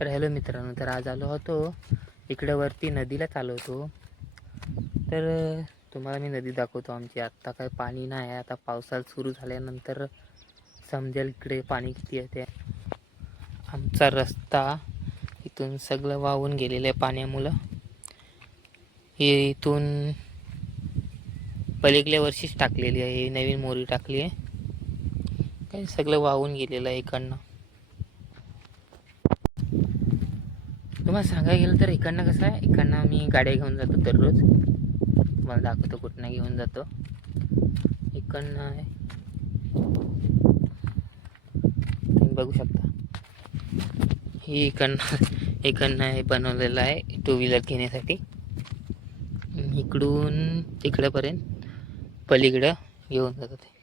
तर हॅलो मित्रांनो, तर आज आलो होतो इकडे वरती नदीला चालवतो. तर तुम्हाला मी नदी दाखवतो आमची. आत्ता काय पाणी नाही आहे, आता पावसाळा सुरू झाल्यानंतर समजेल इकडे पाणी किती येते. आमचा रस्ता इथून सगळं वाहून गेलेलं आहे पाण्यामुळं. हे इथून पलीकडल्या वर्षीच टाकलेली आहे, ही नवीन मोरी टाकली आहे. काही सगळं वाहून गेलेलं आहे इकडनं. तुम्हाला सांगायला गेलं तर इकडनं कसं आहे, इकडनं मी गाड्या घेऊन जातो दररोज. तुम्हाला दाखवतो कुठनं घेऊन जातो. इकडनं आहे, तुम्ही बघू शकता. ही इकडनं आहे बनवलेलं आहे टू व्हीलर घेण्यासाठी. इकडून तिकडेपर्यंत पलीकडं घेऊन जातो ते.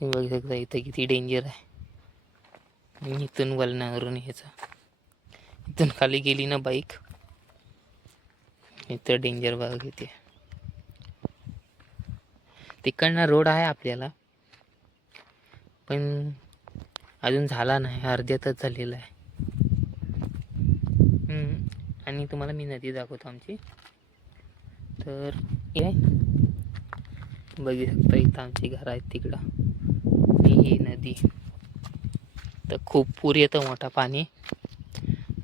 तुम्ही बघू शकता इथं किती डेंजर आहे. इथून वलनावरून ह्याचं इथून खाली गेली ना बाईक, इथं डेंजर बघा किती. तिकडनं रोड आहे आपल्याला, पण अजून झाला नाही, अर्ध्यातच झालेला आहे. आणि तुम्हाला मी नदी दाखवतो आमची. तर हे बघू शकता इथं आमची घरं आहेत तिकडं, ही नदी. तर खूप पूर येतं, मोठा पाणी.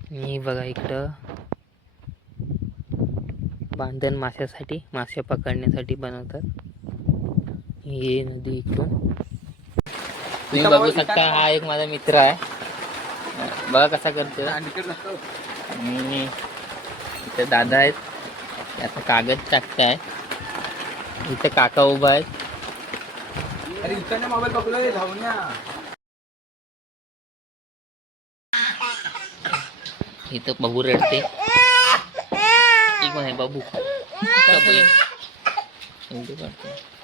आणि बघा इकडं बांधण माशासाठी, मासे पकडण्यासाठी बनवतात. ही नदी इकडून तुम्ही बघू शकता. हा एक माझा मित्र आहे, बघा कसा करतो. आणि इथे दादा आहेत, आता कागद टाकताय. इथे काका उभा आहेत. अरे इकडनं मोबाईल पकडलोय, धावून या. इथं बाबू रडते. एक आहे बाबू एवढं करते.